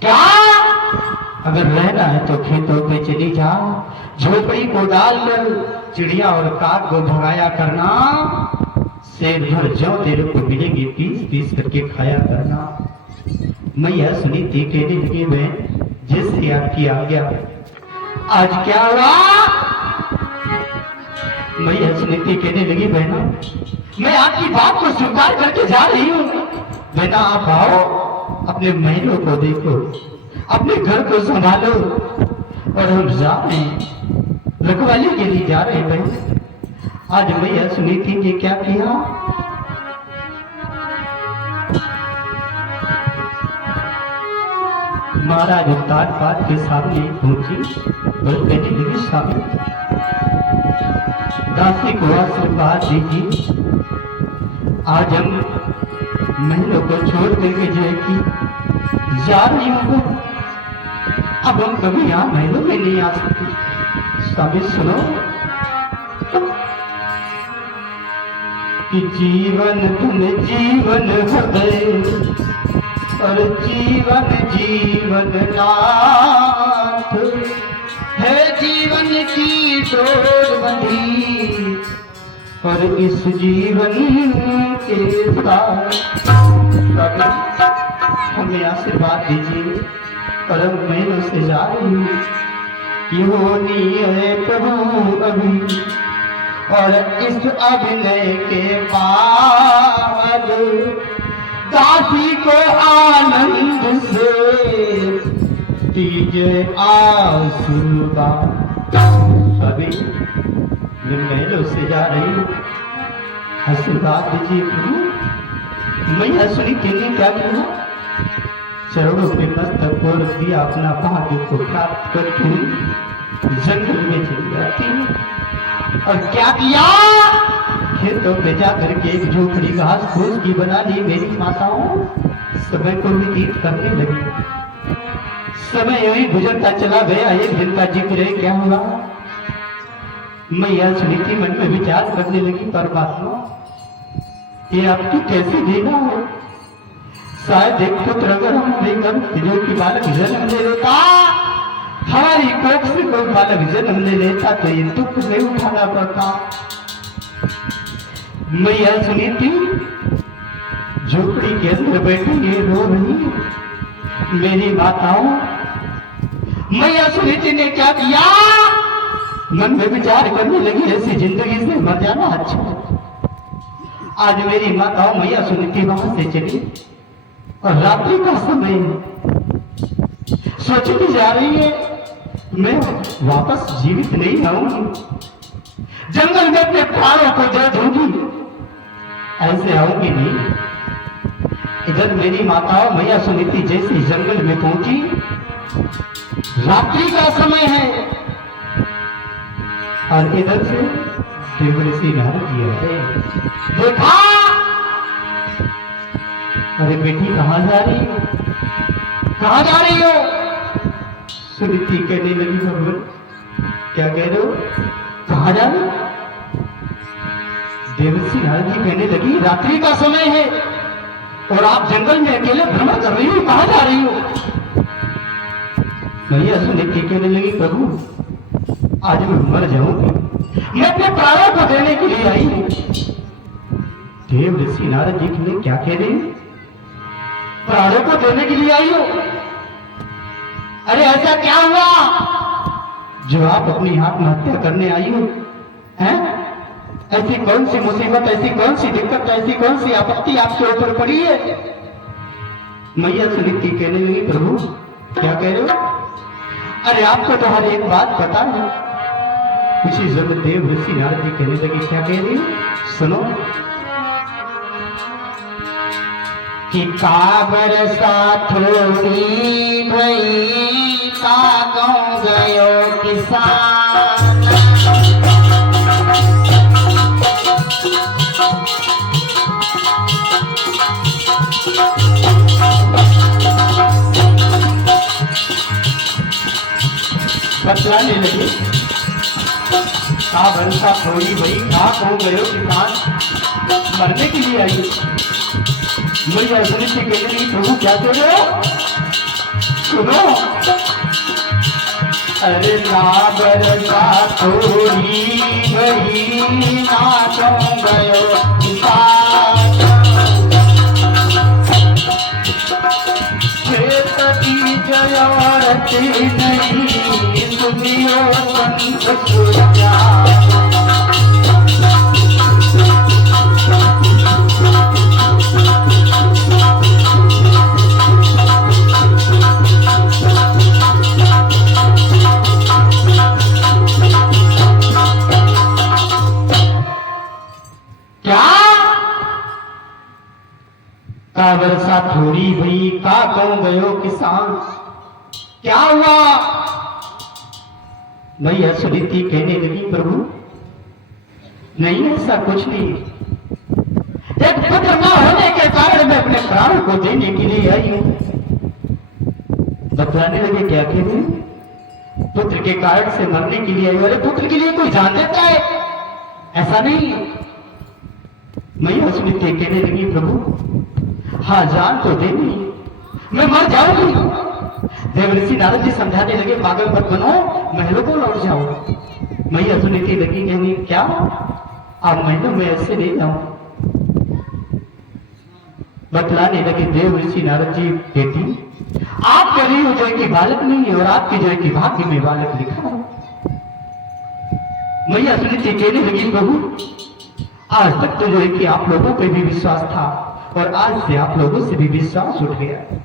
क्या? अगर रहना है तो खेतों पे चली जा, झोपड़ी को डालकर चिड़िया और काग को भगाया करना, शेर भर जौ तेरे को मिलेंगे पीस पीस करके खाया करना। मैया सुनी थी कहने लगी बहन जैसे आपकी आज्ञा। आज क्या हुआ? मैया सुनी थी कहने लगी बहना मैं आपकी बात को स्वीकार करके जा रही हूँ। बहना आप आओ, अपने महलों को देखो, अपने घर को संभालो और हम जा रहे हैं, रखवाली के लिए जा रहे हैं। बहन आज मैया सुनी थी कि क्या किया? महाराज उतार पात के सामने पहुंची और कहने लगी सामने दासी को आशीर्वाद दीजिए, आज हम महलों को छोड़ करके जाएगी जा रही हूँ, अब हम कभी यहाँ महलों में नहीं आ सकते। स्वामी सुनो कि जीवन धन जीवन हृदय और जीवन जीवन नाथ है, जीवन की डोर बंधी और इस जीवन के साथ हमें आशीर्वाद दीजिए। परम महीनों से जा रही हूँ, योनी है प्रभु अभी और इस अभिनय के बाद दासी को आनंद से दीजिए आशीर्वाद। सभी महलों से जा रही हूँ, आशीर्वाद दीजिए प्रभु। मैया सुनी कहने क्या किया? चरणों पे मस्तक को रख दिया, अपना भाग्य को प्राप्त करती हुई जंगल में चली जाती है। और क्या किया? खेतों पे जाकर के एक झोपड़ी घास फूस की बना ली मेरी माताओं, समय को व्यतीत करने लगी। समय यूं ही गुजरता चला गया। एक दिन का जिक्र है, क्या हुआ? मैया सुनीति मन में विचार करने लगी, परमात्मा ये आपकी कैसी लीला है? शायद एक पुत्र अगर हम लेकर जो की बालक जन्म ले लेता, हमारी कोख से कोई बालक जन्म ले लेता तो ये दुख नहीं उठाना पड़ता। मैया सुनी थी झोपड़ी के अंदर बैठी ये रो रही मेरी माताओं। मैया सुनी थी ने क्या किया? मन में विचार करने लगी ऐसी जिंदगी से मर जाना अच्छा है। आज मेरी माताओं मैया सुनी थी वहां से चली और रात्रि का समय है, सोचती जा रही है मैं वापस जीवित नहीं आऊंगी, जंगल में अपने प्राणों को जड़ दूंगी, ऐसे आऊंगी नहीं। इधर मेरी माताओं मैया सुनीति जैसी जंगल में पहुंची, रात्रि का समय है और इधर से देवर्षि नारद जी आए। देखा, अरे बेटी कहां जा रही हो? कहां जा रही हो? सुनीति कहने लगी भगवान क्या कह रहे हो? कहां जा रहे हो? देवर्षि नारद जी कहने लगी रात्रि का समय है और आप जंगल में अकेले भ्रमण कर रही हो, कहां जा रही हो? भैया सुनीति कहने लगी प्रभु आज मैं मर जाऊंगी, मैं अपने प्राणों को देने के लिए आई हूं। देवर्षि नारद जी ने क्या कह रहे हैं? प्राणों को देने के लिए आई हो? अरे ऐसा क्या हुआ जो आप अपनी आत्महत्या करने आई हो? हैं? ऐसी कौन सी मुसीबत, ऐसी कौन सी दिक्कत, ऐसी कौन सी आपत्ति आपके ऊपर पड़ी है? मैया सुनीति कहने लगी प्रभु क्या कह रहे हो? अरे आपको तो हर एक बात पता है। उसी समय देवर्षि नारद जी कहने लगे क्या कह रही? सुनो कि काबर सा थोड़ी भई कागों गयो किसान, बतलाने लगे काबर सा थोड़ी भई कागों गयो किसान, मरने के लिए आई। मैया सुनीति कहने लगी प्रभु क्या कह रहे हो? सुनो, अरे नागर का थोड़ी गई नाचों गयो खेत की जयरती नहीं सुनियो संत सुरजा। का वर्षा थोड़ी भई का कहूं गयो किसान, क्या हुआ? मैया सुनीति कहने लगी प्रभु नहीं ऐसा कुछ नहीं, एक पुत्र न होने के कारण मैं अपने प्राणों को देने के लिए आई हूं। बतलाने लगे क्या कहते, पुत्र के कारण से मरने के लिए आई। अरे पुत्र के लिए कोई जान देता है? ऐसा नहीं। मैया सुनीति कहने लगी प्रभु हाँ जान तो देनी, मैं मर जाऊंगी। देवर्षि नारद जी समझाने लगे पागल मत बनो, महलों को लौट जाओ। मैया सुनीति लगी कहनी क्या आप महलों में ऐसे ले जाओ? बतलाने लगे देवर्षि नारद जी बेटी आप कह रही हो जो की बालक नहीं है और आपके जो की भाग्य में बालक लिखा है। मैया सुनीति कहने लगी प्रभु आज तक तो जो है कि आप लोगों पे भी विश्वास था और आज से आप लोगों से भी विश्वास उठ गया।